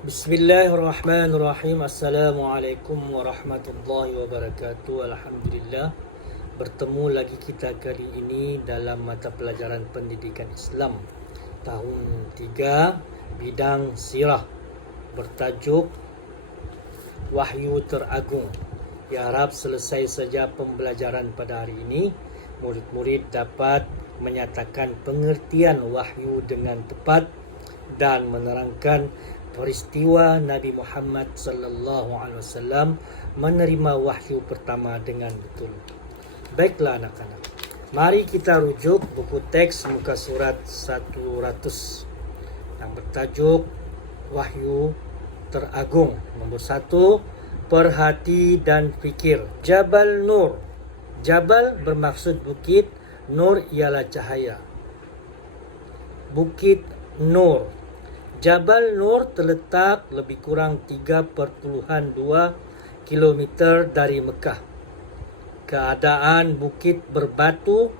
Bismillahirrahmanirrahim. Assalamualaikum warahmatullahi wabarakatuh. Alhamdulillah, bertemu lagi kita kali ini dalam mata pelajaran pendidikan Islam tahun 3 bidang sirah bertajuk Wahyu Teragung. Diharap selesai saja pembelajaran pada hari ini, murid-murid dapat menyatakan pengertian wahyu dengan tepat dan menerangkan peristiwa Nabi Muhammad sallallahu alaihi wasallam menerima wahyu pertama dengan betul. Baiklah anak-anak, mari kita rujuk buku teks muka surat 100 yang bertajuk Wahyu Teragung. Nombor 1, perhati dan fikir. Jabal Nur. Jabal bermaksud bukit, Nur ialah cahaya. Bukit Nur. Jabal Nur terletak lebih kurang 3.2 km dari Mekah. Keadaan bukit berbatu,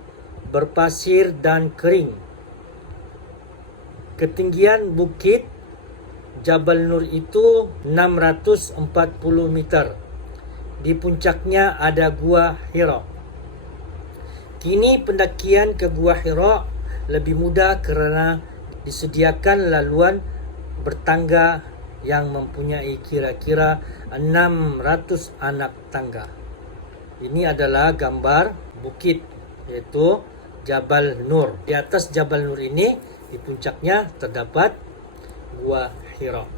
berpasir dan kering. Ketinggian bukit Jabal Nur itu 640 meter. Di puncaknya ada Gua Hira. Kini pendakian ke Gua Hira lebih mudah kerana disediakan laluan bertangga yang mempunyai kira-kira 600 anak tangga. Ini adalah gambar bukit, iaitu Jabal Nur. Di atas Jabal Nur ini, di puncaknya terdapat Gua Hira.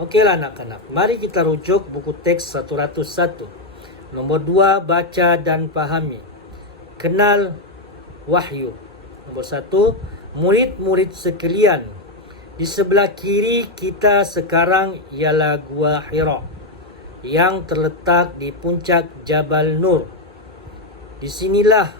Okeylah anak-anak, mari kita rujuk buku teks 101. Nombor 2, baca dan fahami. Kenal wahyu. Nombor 1, murid-murid sekalian, di sebelah kiri kita sekarang ialah Gua Hira yang terletak di puncak Jabal Nur. Di sinilah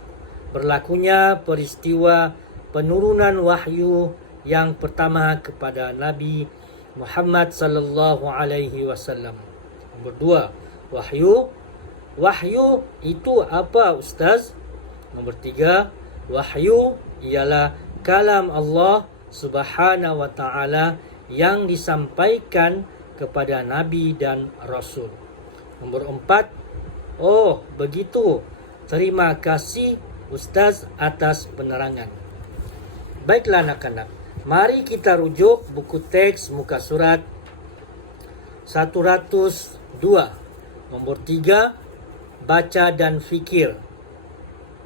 berlakunya peristiwa penurunan wahyu yang pertama kepada Nabi Muhammad sallallahu alaihi wasallam. Nombor 2, wahyu. Wahyu itu apa, Ustaz? Nombor 3, wahyu ialah kalam Allah Subhanahu wa ta'ala yang disampaikan kepada Nabi dan Rasul. Nombor 4, oh begitu. Terima kasih Ustaz atas penerangan. Baiklah anak-anak, mari kita rujuk buku teks muka surat 102. Nombor 3, baca dan fikir.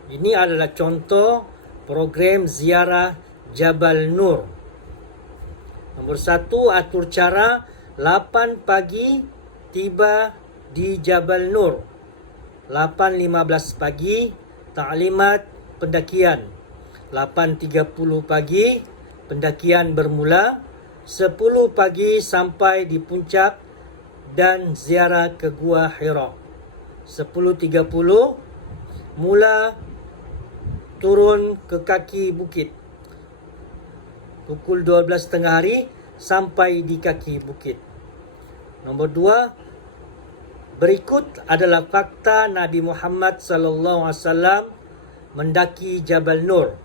Ini adalah contoh program ziarah Jabal Nur. Nombor 1, atur cara 8 pagi tiba di Jabal Nur. 8.15 pagi taklimat pendakian. 8.30 pagi pendakian bermula. 10 pagi sampai di puncak dan ziarah ke Gua Hira. 10.30 mula turun ke kaki bukit. Pukul 12 tengah hari sampai di kaki bukit. Nombor 2, berikut adalah fakta Nabi Muhammad sallallahu alaihi wasallam mendaki Jabal Nur.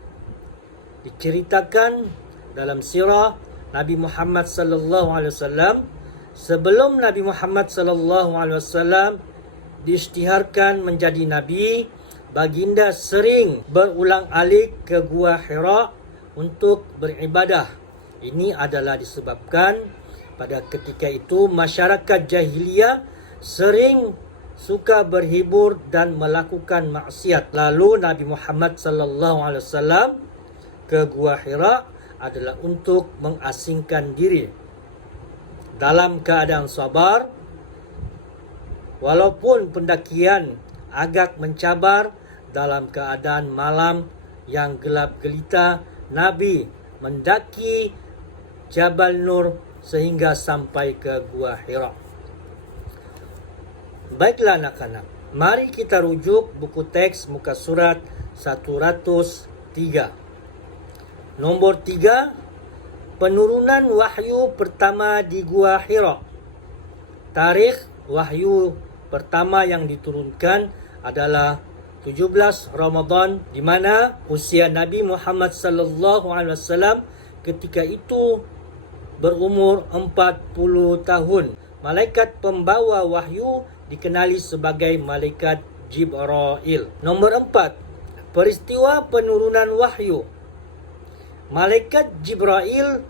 Diceritakan dalam sirah Nabi Muhammad sallallahu alaihi wasallam, sebelum Nabi Muhammad sallallahu alaihi wasallam diisytiharkan menjadi nabi, baginda sering berulang alik ke Gua Hira untuk beribadah. Ini adalah disebabkan pada ketika itu masyarakat jahiliyah sering suka berhibur dan melakukan maksiat. Lalu Nabi Muhammad sallallahu alaihi wasallam ke Gua Hira adalah untuk mengasingkan diri dalam keadaan sabar. Walaupun pendakian agak mencabar, dalam keadaan malam yang gelap gelita, Nabi mendaki Jabal Nur sehingga sampai ke Gua Hira. Baiklah anak-anak, mari kita rujuk buku teks muka surat 103. Nombor 3, penurunan wahyu pertama di Gua Hira. Tarikh wahyu pertama yang diturunkan adalah 17 Ramadan, di mana usia Nabi Muhammad sallallahu alaihi wasallam ketika itu berumur 40 tahun. Malaikat pembawa wahyu dikenali sebagai Malaikat Jibril. Nombor 4, peristiwa penurunan wahyu. Malaikat Jibril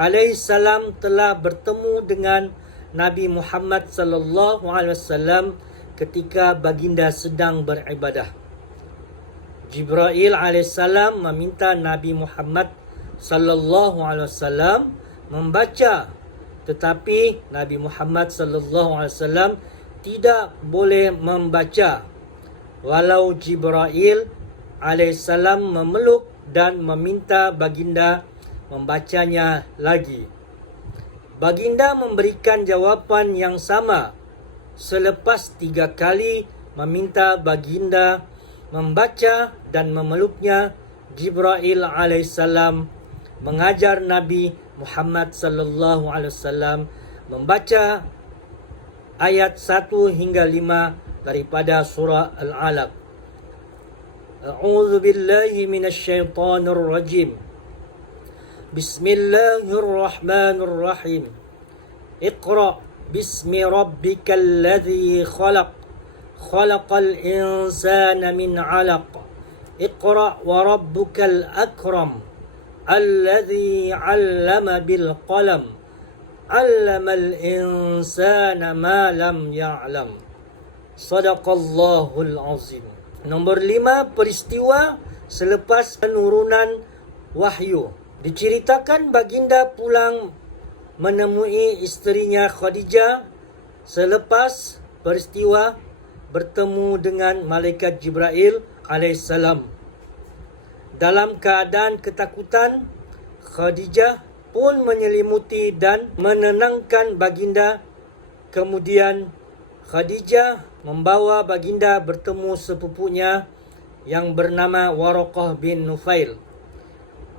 alaihissalam telah bertemu dengan Nabi Muhammad sallallahu alaihi wasallam ketika baginda sedang beribadah. Jibril alaihissalam meminta Nabi Muhammad sallallahu alaihi wasallam membaca, tetapi Nabi Muhammad sallallahu alaihi wasallam tidak boleh membaca walau Jibril alaihissalam memeluk dan meminta baginda membacanya lagi. Baginda memberikan jawapan yang sama selepas 3 kali meminta baginda membaca dan memeluknya. Jibril alaihissalam mengajar Nabi Muhammad sallallahu alaihi wasallam membaca ayat 1 hingga 5 daripada surah Al-Alaq. A'udzu billahi minasyaitonir rajim. Bismillahirrahmanirrahim. Iqra bismi rabbikal ladzi khalaq. Khalaqal insana min 'alaq. Iqra wa rabbukal akram. Alladzi 'allama bil qalam. 'Allamal insana ma lam ya'lam. Shadaqallahul azim. Nombor 5, peristiwa selepas penurunan wahyu. Diceritakan baginda pulang menemui isterinya Khadijah selepas peristiwa bertemu dengan Malaikat Jibril alaihissalam. Dalam keadaan ketakutan, Khadijah pun menyelimuti dan menenangkan baginda. Kemudian Khadijah membawa baginda bertemu sepupunya yang bernama Waraqah bin Nufail.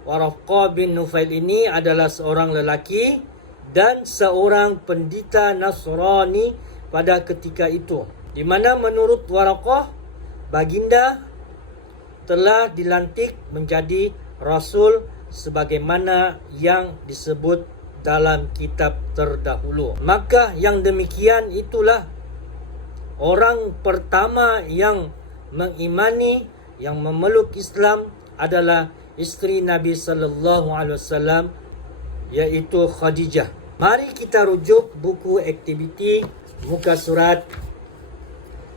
Waraqah bin Nufail ini adalah seorang lelaki dan seorang pendeta Nasrani pada ketika itu, di mana menurut Waraqah, baginda telah dilantik menjadi rasul sebagaimana yang disebut dalam kitab terdahulu. Maka yang demikian itulah orang pertama yang mengimani, yang memeluk Islam adalah isteri Nabi sallallahu alaihi wasallam, iaitu Khadijah. Mari kita rujuk buku aktiviti muka surat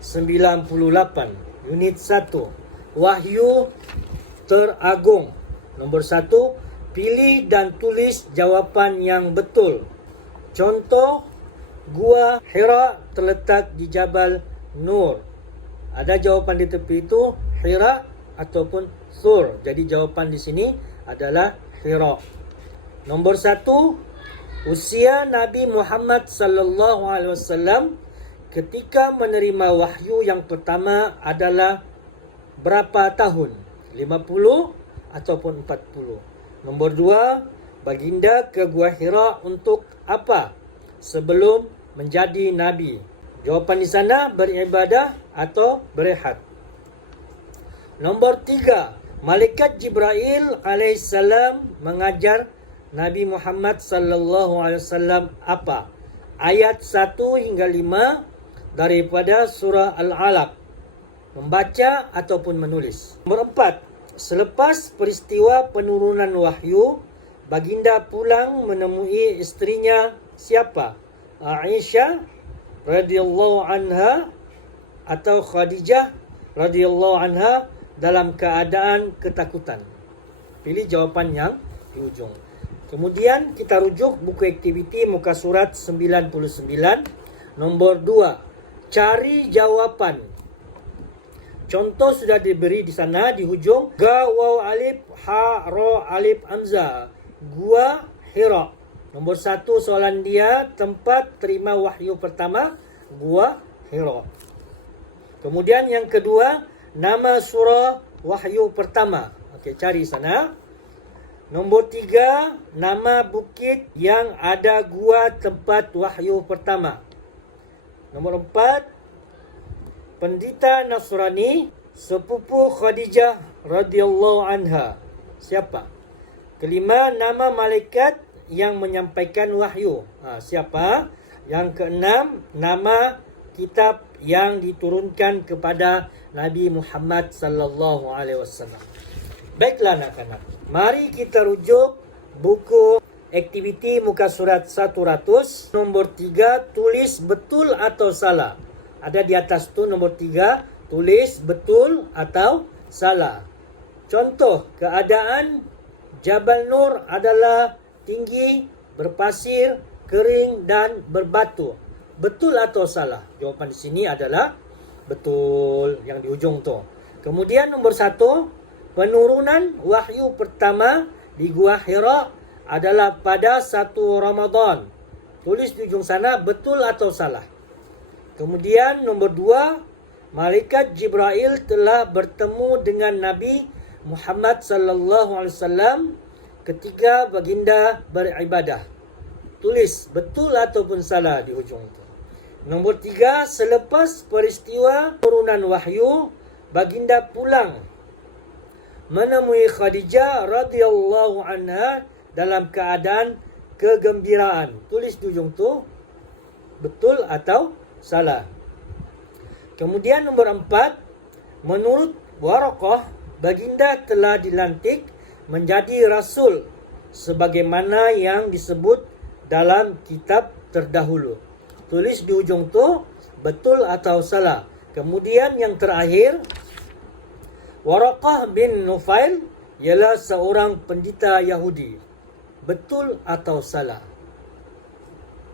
98, unit 1. Wahyu teragung. Nombor 1, pilih dan tulis jawapan yang betul. Contoh, Gua Hira terletak di Jabal Nur. Ada jawapan di tepi itu Hira ataupun Thur. Jadi jawapan di sini adalah Hira. Nombor 1, usia Nabi Muhammad sallallahu alaihi wasallam ketika menerima wahyu yang pertama adalah berapa tahun? 50 ataupun 40. Nombor 2, baginda ke Gua Hira untuk apa sebelum menjadi nabi? Jawapan di sana beribadah atau berehat. Nombor 3, Malaikat Jibril alaihissalam mengajar Nabi Muhammad sallallahu alaihi wasallam apa? Ayat 1 hingga 5 daripada surah Al-Alaq. Membaca ataupun menulis. Nombor 4, selepas peristiwa penurunan wahyu, baginda pulang menemui isterinya siapa? Aisyah radhiyallahu anha atau Khadijah radhiyallahu anha dalam keadaan ketakutan. Pilih jawapan yang di ujung. Kemudian kita rujuk buku aktiviti muka surat 99, nombor 2. Cari jawapan. Contoh sudah diberi di sana di hujung. Ga, waw, alif, ha, ro, alif, hamzah. Gua Hira. Nombor 1 soalan dia, tempat terima wahyu pertama, Gua Hira. Kemudian yang kedua, nama surah wahyu pertama. Okey, cari sana. Nombor 3, nama bukit yang ada gua tempat wahyu pertama. Nombor 4, pendeta Nasrani sepupu Khadijah radhiyallahu anha. Siapa? Kelima, nama malaikat yang menyampaikan wahyu. Siapa? Yang keenam, nama kitab yang diturunkan kepada Nabi Muhammad sallallahu alaihi wasallam. Baiklah anak-anak, mari kita rujuk buku aktiviti muka surat 100 nombor 3, tulis betul atau salah. Ada di atas tu nombor 3, tulis betul atau salah. Contoh, keadaan Jabal Nur adalah tinggi, berpasir, kering dan berbatu. Betul atau salah? Jawapan di sini adalah betul, yang di ujung tu. Kemudian nombor 1, penurunan wahyu pertama di Gua Hira adalah pada 1 Ramadan. Tulis di ujung sana betul atau salah. Kemudian nombor 2, malaikat Jibril telah bertemu dengan Nabi Muhammad sallallahu alaihi wasallam ketika baginda beribadah. Tulis betul ataupun salah di ujung itu. Nombor 3, selepas peristiwa turunan wahyu, baginda pulang menemui Khadijah radhiyallahu anha dalam keadaan kegembiraan. Tulis di ujung tu betul atau salah. Kemudian nombor 4, menurut Waraqah, baginda telah dilantik menjadi rasul sebagaimana yang disebut dalam kitab terdahulu. Tulis di ujung tu betul atau salah. Kemudian yang terakhir, Waraqah bin Nufail ialah seorang pendeta Yahudi. Betul atau salah?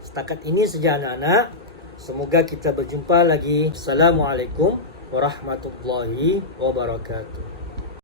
Setakat ini saja anak-anak. Semoga kita berjumpa lagi. Assalamualaikum warahmatullahi wabarakatuh.